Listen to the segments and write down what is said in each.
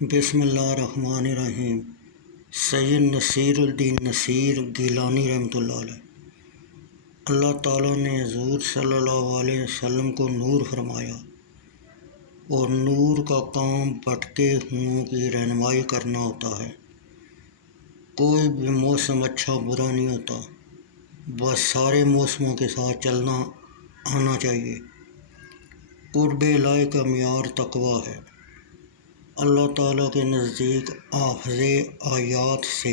بسم اللہ الرحمن الرحیم۔ سید نصیر الدین نصیر گیلانی رحمۃ اللہ علیہ۔ اللہ تعالیٰ نے حضور صلی اللہ علیہ وسلم کو نور فرمایا، اور نور کا کام بھٹکے ہوں کی رہنمائی کرنا ہوتا ہے۔ کوئی بھی موسم اچھا برا نہیں ہوتا، بس سارے موسموں کے ساتھ چلنا آنا چاہیے۔ قرب الہی کا معیار تقویٰ ہے۔ اللہ تعالیٰ کے نزدیک حافظ آیات سے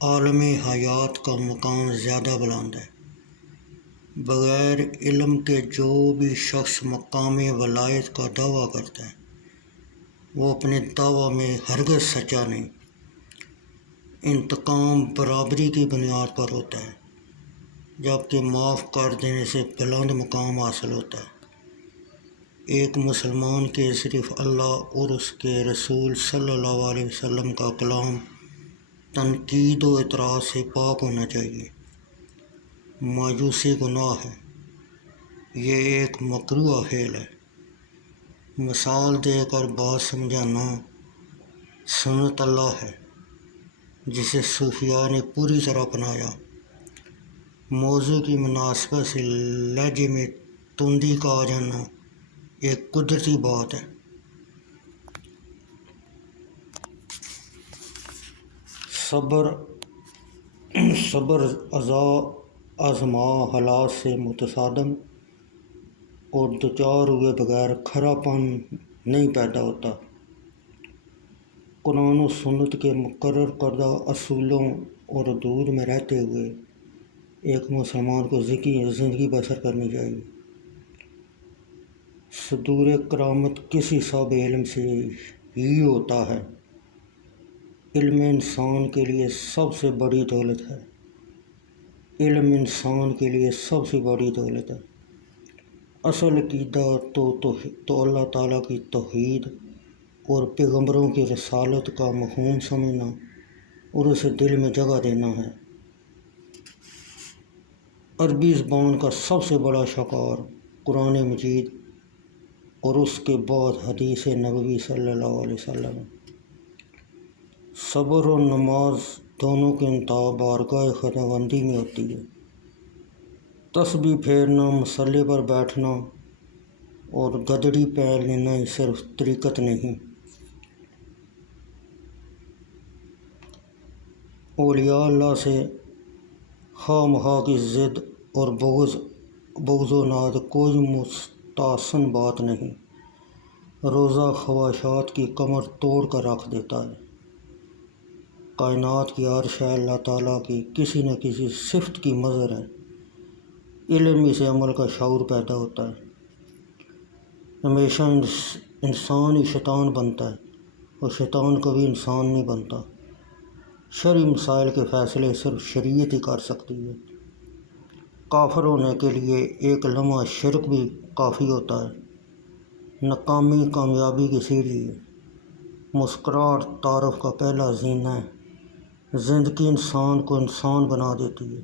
عالم حیات کا مقام زیادہ بلند ہے۔ بغیر علم کے جو بھی شخص مقام ولایت کا دعویٰ کرتا ہے، وہ اپنے دعویٰ میں ہرگز سچا نہیں۔ انتقام برابری کی بنیاد پر ہوتا ہے، جبکہ معاف کر دینے سے بلند مقام حاصل ہوتا ہے۔ ایک مسلمان کے صرف اللہ اور اس کے رسول صلی اللہ علیہ وسلم کا کلام تنقید و اعتراض سے پاک ہونا چاہیے۔ مایوسی گناہ ہے، یہ ایک مکروہ فعل ہے۔ مثال دے کر بات سمجھانا سنت اللہ ہے، جسے صوفیاء نے پوری طرح اپنایا۔ موضوع کی مناسبت سے لہجے میں تندی کا آ جانا ایک قدرتی بات ہے۔ صبر ازما حالات سے متصادم اور دوچار ہوئے بغیر کھرا پن نہیں پیدا ہوتا۔ قرآن و سنت کے مقرر کردہ اصولوں اور حدود میں رہتے ہوئے ایک مسلمان کو زندگی بسر کرنی چاہیے۔ صدور کرامت کسی صاحب علم سے ہی ہوتا ہے۔ علم انسان کے لیے سب سے بڑی دولت ہے۔ علم انسان کے لیے سب سے بڑی دولت ہے۔ اصل عقیدہ تو اللہ تعالیٰ کی توحید اور پیغمبروں کی رسالت کا مفہوم سمجھنا اور اسے دل میں جگہ دینا ہے۔ عربی زبان کا سب سے بڑا شاہکار قرآن مجید اور اس کے بعد حدیث نبوی صلی اللہ علیہ وسلم۔ صبر اور نماز دونوں کے انتہا بارگاہ خداوندی میں ہوتی ہے۔ تسبیح پھیرنا، مصلے پر بیٹھنا اور گدڑی پہن لینا ہی صرف طریقت نہیں۔ اولیاء اللہ سے خواہ مخواہ کی ضد اور بغض و ناد کوئی مستحسن بات نہیں۔ روزہ خواہشات کی کمر توڑ کر رکھ دیتا ہے۔ کائنات کی ہر شے اللہ تعالیٰ کی کسی نہ کسی صفت کی مظہر ہے۔ علم ہی سے عمل کا شعور پیدا ہوتا ہے۔ ہمیشہ انسان ہی شیطان بنتا ہے، اور شیطان کبھی انسان نہیں بنتا۔ شرعی مسائل کے فیصلے صرف شریعت ہی کر سکتی ہے۔ کافر ہونے کے لیے ایک لمحہ شرک بھی کافی ہوتا ہے۔ ناکامی کامیابی کی سیڑھی ہے۔ مسکراہٹ تعارف کا پہلا زینہ ہے۔ زندگی انسان کو انسان بنا دیتی ہے۔